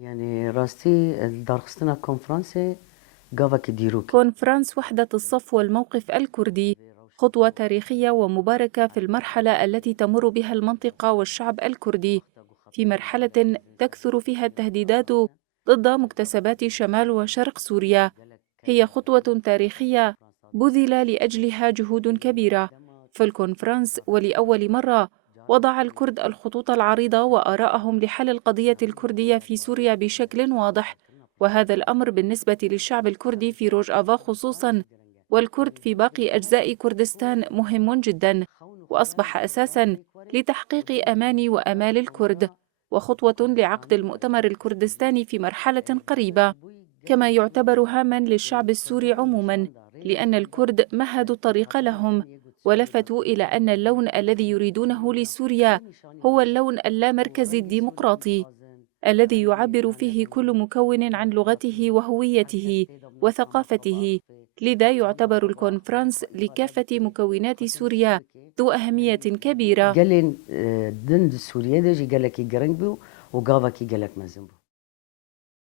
يعني راستي درخستنا كونفرنسي قافك ديروك. كونفرنس وحدة الصف والموقف الكردي خطوة تاريخية ومباركة في المرحلة التي تمر بها المنطقة والشعب الكردي، في مرحلة تكثر فيها التهديدات ضد مكتسبات شمال وشرق سوريا. هي خطوة تاريخية بذل لأجلها جهود كبيرة. في الكونفرنس ولأول مرة وضع الكرد الخطوط العريضة وآراءهم لحل القضية الكردية في سوريا بشكل واضح، وهذا الأمر بالنسبة للشعب الكردي في روجافا خصوصا والكرد في باقي أجزاء كردستان مهم جدا، وأصبح أساسا لتحقيق أماني وآمال الكرد، وخطوة لعقد المؤتمر الكردستاني في مرحلة قريبة. كما يعتبر هاما للشعب السوري عموما، لأن الكرد مهدوا الطريق لهم ولفتوا إلى أن اللون الذي يريدونه لسوريا هو اللون اللامركزي الديمقراطي، الذي يعبر فيه كل مكون عن لغته وهويته وثقافته. لذا يعتبر الكونفرنس لكافة مكونات سوريا ذو أهمية كبيرة. قال لي دند سوريا دجي قال لك يقرنبو وقافك قال لك مازنبو.